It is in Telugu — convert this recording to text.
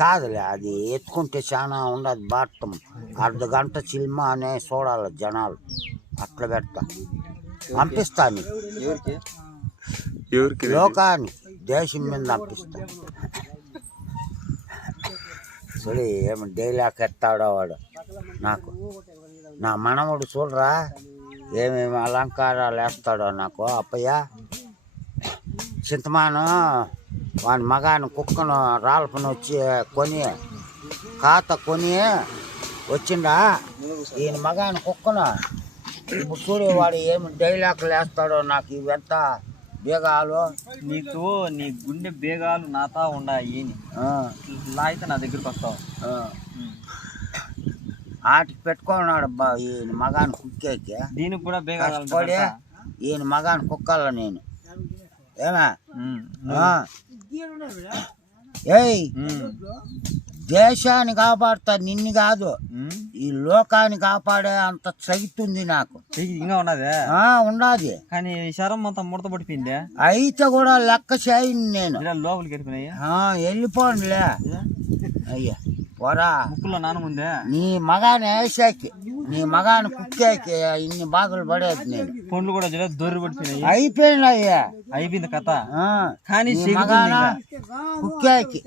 కాదులే, అది ఎత్తుకుంటే చాలా ఉండదు బాటం. అర్ధ గంట సినిమా అనే చూడాలి జనాలు. అట్లా పెడతా, పంపిస్తా నీకు. లోకాన్ని దేశం మీద పంపిస్తా. చూడు ఏమి డైలాగ్ ఎత్తాడో వాడు. నాకు నా మనవడు చూడరా ఏమేమి అలంకారాలు వేస్తాడో నాకు. అప్పయ్య చింతమాను వాని మగాని కుక్కను రాల్పను వచ్చి కొని వచ్చిండా ఈయన మగాని కుక్కను. ఇప్పుడు చూడు వాడు ఏమి డైలాగులు వేస్తాడో నాకు. ఇవంతా బేగాలు నీకు, నీ గుండె బేగాలు నాతా ఉన్నాయి. లాగితే నా దగ్గరికి వస్తావు. వాటికి పెట్టుకున్నాడు ఈయన మగాని కుక్కేకి. దీనికి కూడా బేగాలు ఈయన మగాని కుక్కల నేను ఏమా. ఏయ్ దేశాన్ని కాపాడుతా, నిన్ను కాదు ఈ లోకాన్ని కాపాడే అంత చైతుంది నాకు. ఇంకా ఉన్నదే ఉన్నది, కానీ శరం మొత్తం ముడత పడిపోయింది. అయితే కూడా లెక్క చేయను నేను. లోపలికి వెళ్ళిపోయినాయి. వెళ్ళిపోండిలే అయ్యా పోరా. ముక్కులో నానముందే నీ మగాని వేసాకి, నీ మగాని కుక్కేకి ఇన్ని బాధలు పడేది నేను. పండ్లు కూడా దొర్రి పడిపోయినాయి. అయిపోయింది అయ్యా, అయిపోయింది కథ. కానీ మగాన కుక్కేకి